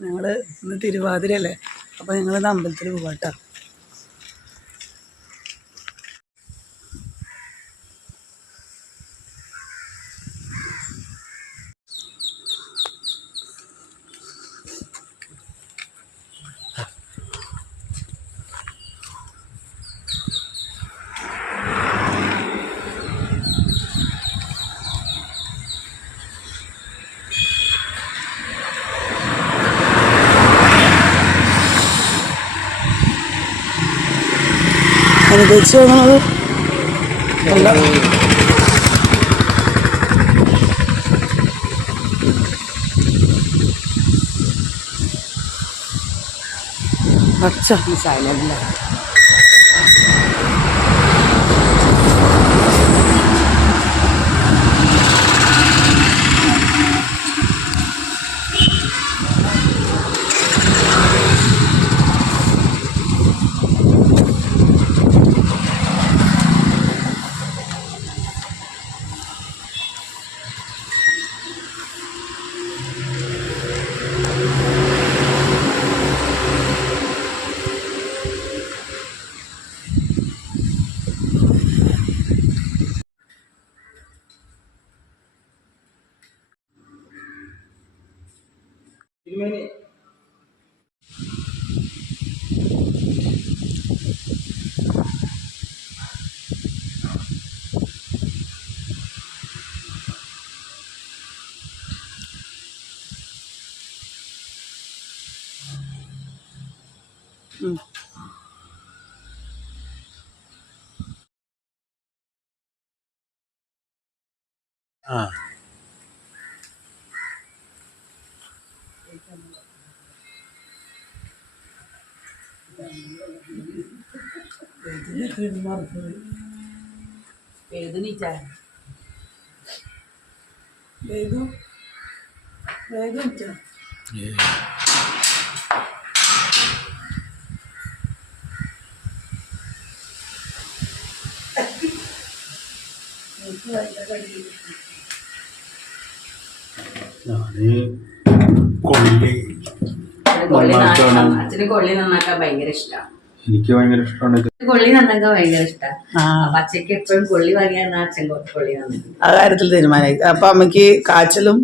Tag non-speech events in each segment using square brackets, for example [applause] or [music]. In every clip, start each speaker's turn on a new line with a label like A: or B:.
A: ഞങ്ങൾ ഇന്ന് തിരുവാതിരയല്ലേ? അപ്പൊ ഞങ്ങൾ അമ്പലത്തിൽ പോവാട്ടോ. തോന്നുന്നത് അല്ല പച്ച
B: സൈലന്റില്ല
C: ആ
B: വേദനിച്ചാ
A: വേഗം
B: നന്നാ- അച്ഛന് കൊള്ളി നന്നാക്കാൻ ഭയങ്കര ഇഷ്ടമാണ്
C: എനിക്ക് ഭയങ്കര ഇഷ്ടമാണ്
B: കൊള്ളി നന്നാക്കാൻ ഭയങ്കര ഇഷ്ടമാണ് അച്ഛക്ക് എപ്പോഴും കൊള്ളി വാങ്ങിയാൽ അച്ഛൻ കൊള്ളി നന്നാക്കും
A: ആ കാര്യത്തിൽ തീരുമാനമായി. അപ്പൊ അമ്മയ്ക്ക് കാച്ചലും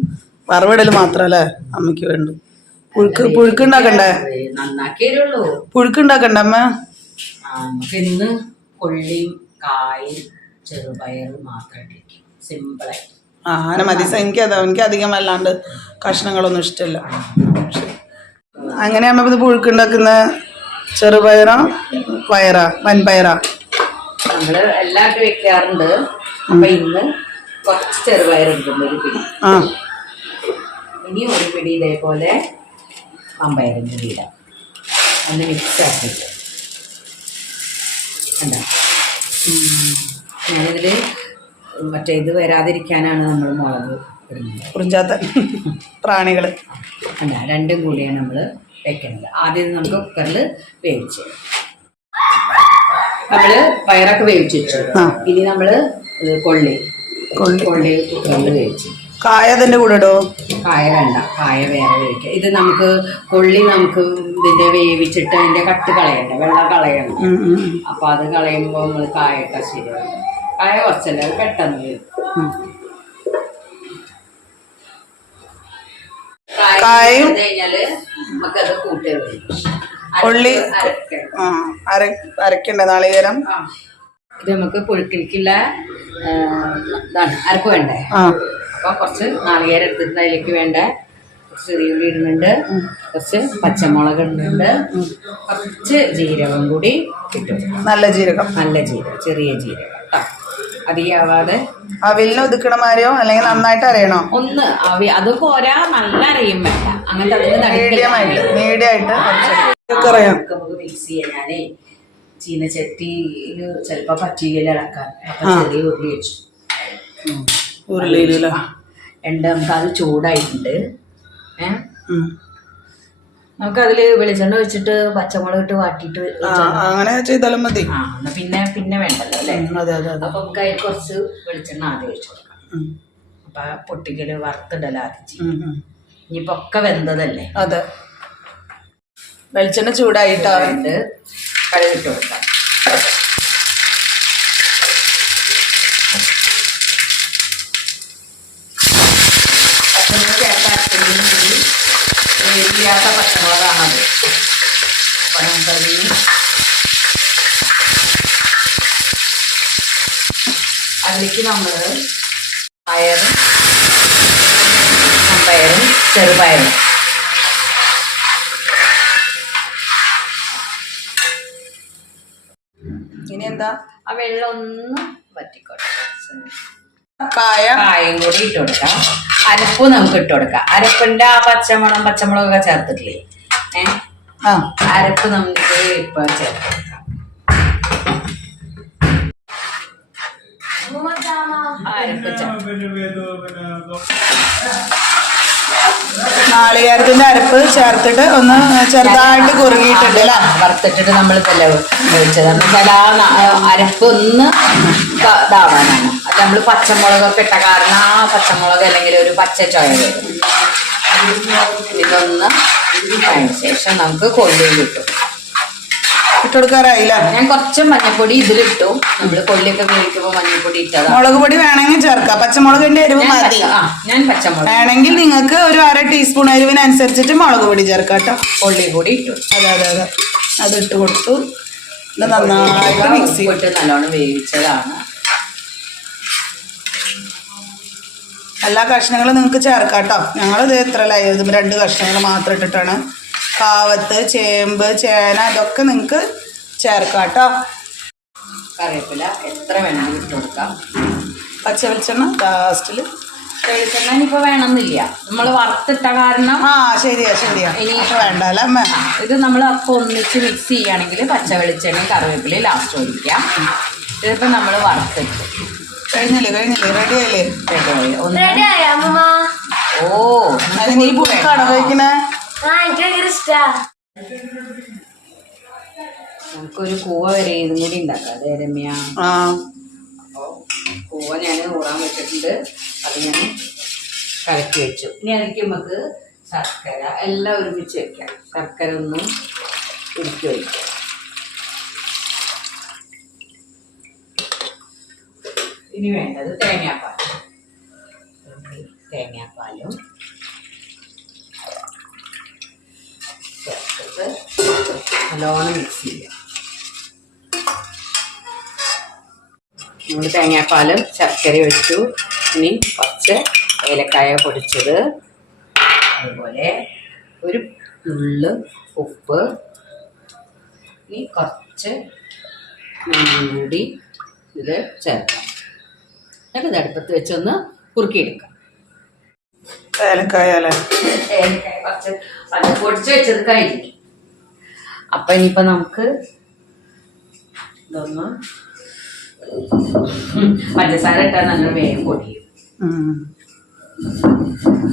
A: വറവിടലും മാത്രല്ലേ അമ്മയ്ക്ക് വേണ്ടു? പുഴുക്ക് പുഴുക്ക് ഉണ്ടാക്കണ്ടേ
B: പുഴുക്കുണ്ടാക്കണ്ടേ തരുള്ളൂ
A: പുഴുക്ക് ഉണ്ടാക്കണ്ടേ അമ്മ?
B: നമുക്ക് ഇന്ന് കൊള്ളിയും കായും ചെറുപയറും മാത്രമായിട്ട് വെക്കും സിമ്പിളായിട്ട്.
A: ആ അങ്ങനെ മതി. എനിക്ക് അതാ എനിക്ക് അധികം അല്ലാണ്ട് കഷ്ണങ്ങളൊന്നും ഇഷ്ടമല്ല. അങ്ങനെ അമ്മ ഇത് പുഴുക്ക് ഉണ്ടാക്കുന്ന ചെറുപയറാ പയറാ വൻപയറാ.
B: നമ്മൾ വെക്കാറുണ്ട്. അപ്പൊ ഇന്ന് കുറച്ച് ചെറുപയർ ഒരു പിടി.
A: ആ.
B: ഇനി ഒരു പിടി ഇതേപോലെ കൂടി ഇടാം. ഒന്ന് മിക്സ് ആക്കിയിട്ട്. എന്താ ഞാനിതിൽ മറ്റേ ഇത് വരാതിരിക്കാനാണ് നമ്മൾ മുളക് ഇടുന്നത്.
A: കുറിഞ്ചാത്ത [laughs] പ്രാണികൾ.
B: അല്ല രണ്ടും കൂടിയാണ് നമ്മൾ വെക്കുന്നത് ആദ്യം നമുക്ക് കുക്കറിൽ വേവിച്ച് നമ്മൾ പയറൊക്കെ വേവിച്ച് വെച്ചു ഇനി നമ്മൾ കൊള്ളി.
A: കൊള്ളി.
B: കുക്കറിൽ വേവിച്ചു.
A: കായ തന്നെ കൂടെ ഇടോ.
B: കായ വേണ്ട. കായ വേറെ വേവിക്കുക ഇത് നമുക്ക് കൊള്ളി നമുക്ക് ഇതിന്റെ വേവിച്ചിട്ട് അതിന്റെ കട്ട് കളയണ്ട. വെള്ളം കളയണം. അപ്പൊ അത് കളയുമ്പോൾ നമ്മൾ കായൊക്കെ ശരിയാണ് കായ കുറച്ചല്ല അത് പെട്ടെന്ന് കായ
A: കായും-
B: കഴിഞ്ഞാൽ നമുക്കത് കൂട്ടി
A: ആ അര അരക്കണ്ട നാളികേരം
B: ഇത് നമുക്ക് പുഴുക്കിലേക്കുള്ള അരക്ക് ഇതാണ് അരപ്പ് വേണ്ടേ?
A: ആ.
B: അപ്പൊ കുറച്ച് നാളികേരം എടുത്തിട്ട് അതിലേക്ക് വേണ്ട. കുറച്ച് ചെറിയ ഉള്ളി ഇടുന്നുണ്ട്. കുറച്ച് പച്ചമുളക് ഇടുന്നുണ്ട്. കുറച്ച് ജീരകം കൂടി കിട്ടും
A: നല്ല ജീരകം.
B: നല്ല ജീരകം ചെറിയ ജീരകം അധികമാവാതെ
A: അവിലിന് ഒതുക്കണ മാതിരിയോ? അല്ലെങ്കിൽ നന്നായിട്ട് അറിയണോ
B: ഒന്ന് അവി അത് പോരാ നല്ല അറിയും വേണ്ട. അങ്ങനത്തെ അതിന്
A: മീഡിയം ആയിട്ട്
B: നടുക്കില്ല
A: മീഡിയം അറിയാം
B: നമുക്ക് മിക്സ് ചെയ്യാനേ ചീനച്ചട്ടിയിൽ ചിലപ്പോ പറ്റിയില്ല ഇളക്കാൻ അപ്പൊ. ചെറിയ ഉരുളി വെച്ചു. ഉം.
A: ഉരുളിയിലല്ലേ
B: രണ്ട് നമുക്ക് അത് ചൂടായിട്ടുണ്ട്. ഏ?
A: നമുക്ക്
B: നമുക്കതിൽ വെളിച്ചെണ്ണ വെച്ചിട്ട് പച്ചമുളക് ഇട്ട് വാട്ടിട്ട്
A: ആ അങ്ങനെ ചെയ്താലും മതി.
B: പിന്നെ പിന്നെ വേണ്ടല്ലോ അല്ലേ? അപ്പൊ നമുക്ക് അതിൽ കുറച്ച് വെളിച്ചെണ്ണ ആദ്യം ഒഴിച്ചു കൊടുക്കാം അപ്പൊ പൊട്ടിക്കൽ വറുത്തിടല ആദ്യം ചെയ്യും. ഇനിയിപ്പോ ഒക്കെ വെന്തതല്ലേ?
A: അതെ. വെളിച്ചെണ്ണ ചൂടായിട്ടാണ്
B: ഇത് കടുകിട്ട് കൊടുക്കാം. പച്ചമുളകാണത് അതിലേക്ക് നമ്മൾ പയറും പയറും ചെറുപയറും
A: ഇനി എന്താ
B: ആ വെള്ളം ഒന്ന് വറ്റിക്കോട്ടെ.
A: കായ.
B: കായും കൂടി ഇട്ട് കൊടുക്കാം. അരപ്പ് നമുക്ക് ഇട്ട് കൊടുക്കാം. അരപ്പിന്റെ ആ പച്ചമുളക് പച്ചമുളകൊക്കെ ചേർത്തിട്ടില്ലേ? ഏ?
A: ആ.
B: അരപ്പ് നമുക്ക് ഇപ്പൊ ചേർത്ത് കൊടുക്കാം. അരപ്പ് ചേർത്ത്
A: നാളികേരത്തിന്റെ അരപ്പ് ചേർത്തിട്ട് ഒന്ന് ചെറുതായിട്ട് കുറുകിയിട്ടുണ്ട് അല്ലേ?
B: വറുത്തിട്ടിട്ട് നമ്മൾ ഇതല്ലേ എന്ന് ആ അരപ്പ് ഒന്ന് ഇത- ഇതാവാനാണ്. അത് നമ്മൾ പച്ചമുളകൊക്കെ ഇട്ട കാരണം ആ പച്ചമുളക് അല്ലെങ്കിൽ ഒരു പച്ച ചോയ ഇതൊന്ന് ശേഷം നമുക്ക് കൊള്ളി കിട്ടും
A: ഇട്ടുകൊടുക്കാറായില്ല?
B: ഞാൻ കുറച്ച് മഞ്ഞപ്പൊടി ഇതിലിട്ടു. നമ്മൾ കൊള്ളിയൊക്കെ വേവിക്കുമ്പോ മഞ്ഞപ്പൊടി ഇട്ടതാണ്
A: മുളക് പൊടി വേണമെങ്കിൽ ചേർക്കാം. പച്ചമുളകിന്റെ എരിവ് മതി.
B: ഞാൻ പച്ചമുളക്.
A: വേണമെങ്കിൽ നിങ്ങൾക്ക് ഒരു അര ടീസ്പൂൺ എരിവിനനുസരിച്ചിട്ട് മുളക് പൊടി ചേർക്കാം കേട്ടോ.
B: കൊള്ളി പൊടി ഇട്ടു.
A: അതെ അതെ അതെ. അത് ഇട്ട് കൊടുത്തു. ഇത് നന്നായിട്ട് മിക്സ് ചെയ്തിട്ട്
B: ഉപ്പിട്ട് നല്ലോണം വേവിച്ചതാണ്.
A: എല്ലാ കഷ്ണങ്ങളും നിങ്ങൾക്ക് ചേർക്കാം കേട്ടോ. ഞങ്ങളിത് എത്ര ലൈ രണ്ട് കഷ്ണങ്ങൾ മാത്രം ഇട്ടിട്ടാണ്. കാവത്ത് ചേമ്പ് ചേന ഇതൊക്കെ നിങ്ങൾക്ക് ചേർക്കാം കേട്ടോ.
B: കറിവേപ്പില എത്ര വേണമെങ്കിലും ഇട്ട് കൊടുക്കാം.
A: പച്ച വെളിച്ചെണ്ണ ലാസ്റ്റിൽ
B: വെളിച്ചെണ്ണ ഇനിയിപ്പോൾ വേണമെന്നില്ല. നമ്മൾ വറുത്തിട്ട കാരണം
A: ആ ശരിയാ ശരിയാ.
B: ഇനി-
A: വേണ്ട അല്ലേ അമ്മ?
B: ഇത് നമ്മൾ അപ്പോൾ ഒന്നിച്ച് മിക്സ് ചെയ്യുകയാണെങ്കിൽ പച്ച വെളിച്ചെണ്ണയും കറിവേപ്പിലയും ലാസ്റ്റ് ഒഴിക്കാം. ഇതിപ്പോൾ നമ്മൾ വറുത്തിട്ട്.
A: കഴിഞ്ഞില്ലേ കഴിഞ്ഞില്ലേ? റെഡി ആയില്ലേ.
B: ഒന്ന്
D: റെഡിയായി അമ്മ
B: ഓ
A: നീ പുഴുക്കാണോ കഴിക്കണേ
D: ആ എനിക്ക് ഭയങ്കര ഇഷ്ടാ.
B: നമുക്കൊരു കൂവ വരെ ഇതും കൂടി ഉണ്ടാക്കാം. അതെ രമ്യ.
A: ആ.
B: അപ്പോൾ കൂവ ഞാൻ ഊറാൻ വെച്ചിട്ടുണ്ട്. അത് ഞാൻ കലക്കി വെച്ചു. ഇനി അതിലേക്ക് നമുക്ക് ശർക്കര എല്ലാം ഒരുമിച്ച് വെക്കാം. ശർക്കര ഒന്നും ഉരുക്കി വയ്ക്കാം ഇനി വേണ്ടത് തേങ്ങാപ്പാൽ. തേങ്ങാപ്പാലും ചേർത്തിട്ട് നല്ലോണം മിക്സ് ചെയ്യുക. നമ്മൾ തേങ്ങാപ്പാലും ശർക്കര ഒഴിച്ചു. ഇനി കുറച്ച് ഏലക്കായ പൊടിച്ചത്. അതുപോലെ ഒരു ഉള്ള് ഉപ്പ്. ഇനി കുറച്ച് കൂടി ഇത് ചേർക്കാം. എന്നിട്ട് ഇത് അടുപ്പത്ത് വെച്ചൊന്ന് കുറുക്കിയെടുക്കാം.
A: ഏലക്കായ
B: ഏലക്കായ കുറച്ച് അത് പൊടിച്ച് വെച്ചത് കഴിഞ്ഞു. അപ്പം ഇനിയിപ്പോൾ നമുക്ക് ഇതൊന്ന് പഞ്ചസാര ഇട്ടാൽ നല്ല വേഗം പൊടിയും.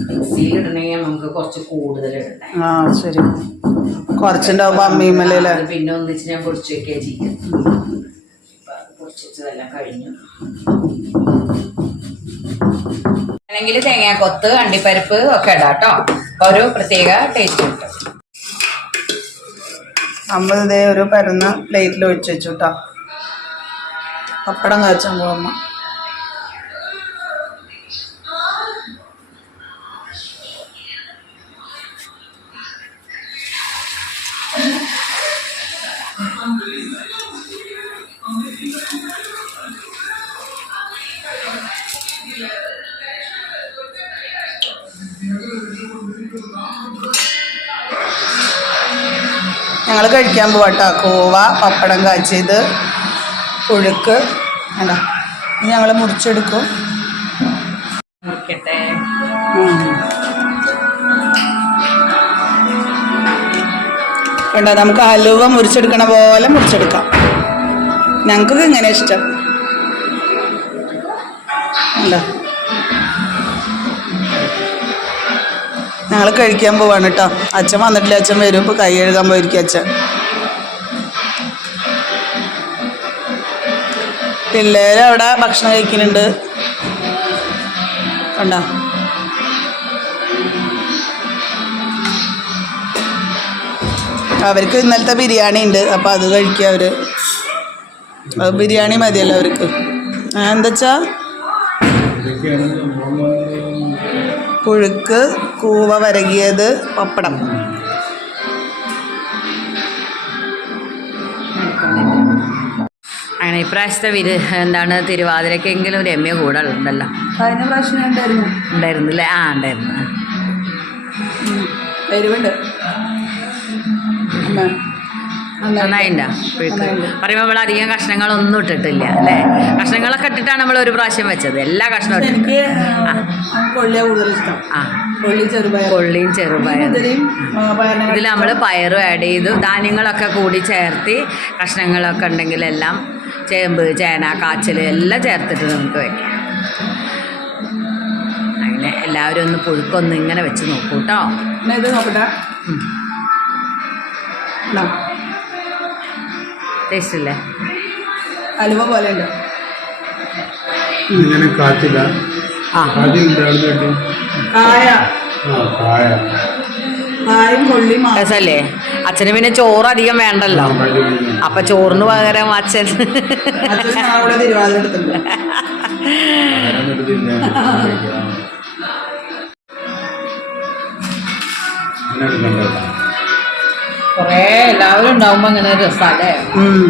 B: മിക്സിയിൽ ഇടണമെങ്കിൽ നമുക്ക് കുറച്ച് കൂടുതൽ ഇടണേ
A: ആ ശരി. കുറച്ചുണ്ടാവുമ്പോ അമ്മീമല്ലേ
B: അത് പിന്നെ ഒന്നിച്ച് ഞാൻ പൊടിച്ചു വെക്കുക ചെയ്യും. ഇപ്പൊ അത് പൊടിച്ച് വെച്ചതെല്ലാം കഴിഞ്ഞു. ആണെങ്കിൽ തേങ്ങാക്കൊത്ത് അണ്ടിപ്പരിപ്പ് ഒക്കെ ഇടാട്ടോ. കേട്ടോ ഒരു പ്രത്യേക ടേസ്റ്റ്
A: ഇതേ ഒരു പരന്ന പ്ലേറ്റിൽ ഒഴിച്ച് വെച്ചു കേട്ടോ പപ്പടം കാച്ചാൻ പോവാമ്മ. ഞങ്ങൾ കഴിക്കാൻ പോവാട്ടോ. കോവ പപ്പടം കാച്ചിയത് പുഴുക്ക്. അല്ല ഞങ്ങൾ മുറിച്ചെടുക്കും.
B: മുറിക്കട്ടെ.
A: കണ്ടോ? നമുക്ക് ഹലുവ മുറിച്ചെടുക്കണ പോലെ മുറിച്ചെടുക്കാം. ഞങ്ങൾക്ക് ഇങ്ങനെ ഇഷ്ടം? ഉണ്ടോ ഞങ്ങൾ കഴിക്കാൻ പോവാണ് കേട്ടോ അച്ഛൻ വന്നിട്ടില്ല. അച്ഛൻ വരും. ഇപ്പൊ കൈ കഴുകാൻ പോയിരിക്കും അച്ഛൻ. പിള്ളേർ അവിടെ ഭക്ഷണം കഴിക്കുന്നുണ്ട്. കണ്ടോ? അവർക്ക് ഇന്നലത്തെ ബിരിയാണി ഉണ്ട്. അപ്പോൾ അത് കഴിക്കുക അവർ. ബിരിയാണി മതിയല്ലോ അവർക്ക്. എന്താച്ചാ? പുഴുക്ക് കൂവ വരകിയത് പപ്പടം.
B: അങ്ങനെ ഇപ്രാവശ്യത്തെ വിരു എന്താണ് തിരുവാതിരക്കെങ്കിലും രമ്യ കൂടെ ഉണ്ടല്ലോ.
A: കഴിഞ്ഞ പ്രാവശ്യം ഉണ്ടായിരുന്നു.
B: അല്ലേ? ആ ഉണ്ടായിരുന്നു. ആ.
A: എരിവുണ്ട്
B: പുഴുക്ക് പറയുമ്പോൾ നമ്മൾ അധികം കഷ്ണങ്ങളൊന്നും ഇട്ടിട്ടില്ല അല്ലേ? കഷ്ണങ്ങളൊക്കെ ഇട്ടിട്ടാണ് നമ്മൾ ഒരു പ്രാവശ്യം വെച്ചത്. എല്ലാ കഷ്ണവും
A: എനിക്ക് കൊള്ളിയ കൂടുതൽ ഇഷ്ടം.
B: ആ.
A: കൊള്ളി ചെറുപയർ
B: കൊള്ളിയും ചെറുപയറും. ഇതിൽ നമ്മൾ പയറും ആഡ് ചെയ്തു. ധാന്യങ്ങളൊക്കെ കൂടി ചേർത്തി കഷ്ണങ്ങളൊക്കെ ഉണ്ടെങ്കിലെല്ലാം ചേമ്പ് ചേന കാച്ചൽ എല്ലാം ചേർത്തിട്ട് നമുക്ക് വയ്ക്കാം അങ്ങനെ എല്ലാവരും ഒന്ന് പുഴുക്കൊന്ന് ഇങ്ങനെ വെച്ച്
A: നോക്കൂട്ടോ. ഇത് നോക്കട്ടെ.
B: ടേസ്റ്റ് ഇല്ലേ
A: അലുവ പോലെ രസല്ലേ
C: ഇങ്ങനെ
B: അച്ഛന് പിന്നെ ചോറ് അധികം വേണ്ടല്ലോ. അപ്പൊ ചോറിന് പകരം അച്ഛൻ.
A: അച്ഛൻ ഞങ്ങളവിടെ തിരുവാതിര എടുത്തിട്ടുണ്ട്
B: കുറേ എല്ലാവരും ഉണ്ടാവുമ്പോ അങ്ങനെ രസാല്ലേ
A: ഉം.